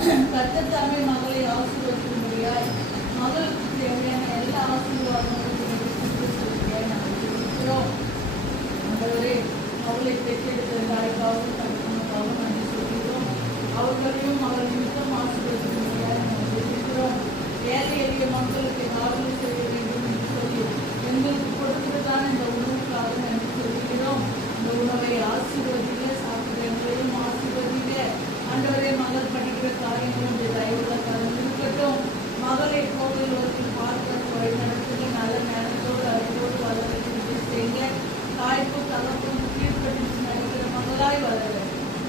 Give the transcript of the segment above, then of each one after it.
கர்த்தர் தாமே மகளை ஆசீர்வதிக்கும்படியாய் மகளுக்கு தேவையான எல்லா ஆசீர்வாதங்களும் நாங்கள் இருக்கிறோம். ஆண்டவரே, அவளை பெற்றெடுத்த தாய்க்காகவும் தகப்பனுக்காகவும் நன்றி சொல்கிறோம். அவர்களையும் அவள் நிமித்தம் ஆசீர்வதிக்கும்படியாய் நாங்கள் இருக்கிறோம். ஏழை எளிய மக்களுக்கு ஆதரவு செய்ய வேண்டும் என்று சொல்லி எங்களுக்கு கொடுக்கிறதான இந்த உணவுக்காக நன்றி சொல்கிறோம். இந்த உணவை ஆசீர்வதிக்க, சாப்பிடுற எங்களையும் ஆசீர்வதிக்க. ஆண்டவரே, மகள் படிக்கிற காரியங்களும் இந்த தயவுள்ள காரணம் இருக்கட்டும். மகளை கோவில்வர்கள் பார்க்க வழிநடத்துங்க. நல்ல நேரத்தோடு அறிவோடு வளர்த்து செய்யுங்க. தாய்ப்பு தகப்பும் கீழ்பட்டு நடிக்கிற மகளாய் வளர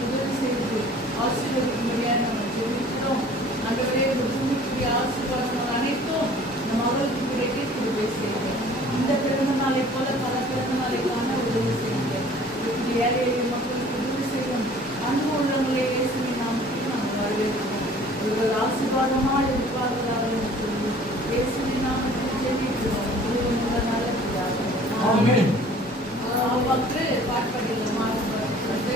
உதவி செய்து ஆசீர்வதிக்கும்படியாக நாங்கள் தெரிவிக்கிறோம். ஆண்டவரே, ஒரு பூமிக்குரிய ஆசீர்வாதங்கள் அனைத்தும் இந்த மகளுக்கு கிடைக்க உதவி செய்யுங்க. இந்த பிறந்த நாளை போல பல பிறந்த நாளை காண உதவி செய்யுங்க. இப்படி ஏழை எளிய மக்களுக்கு உதவி செய்யும் அன்பு உள்ளவங்களே இயேசுவின் நாமத்தில் நாங்கள் வரவேற்கிறோம். இவர்கள் ஆசீர்வாதமாக இருப்பார்களாக சொல்லி இயேசுவின் நாமத்தில் ஜெபிக்கிறோம். நல்ல மக்கள் பாட்படியில் மாறுபட்டு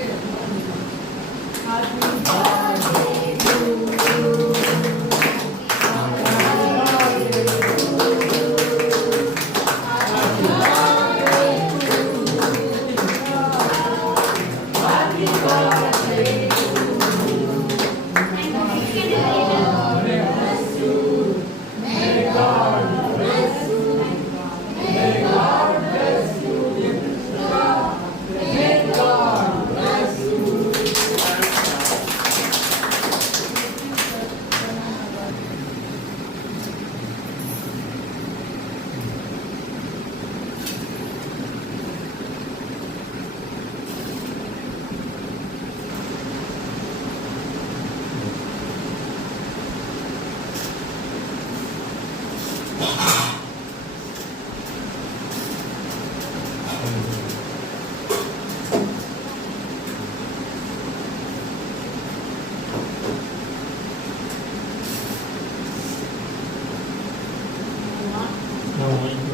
No.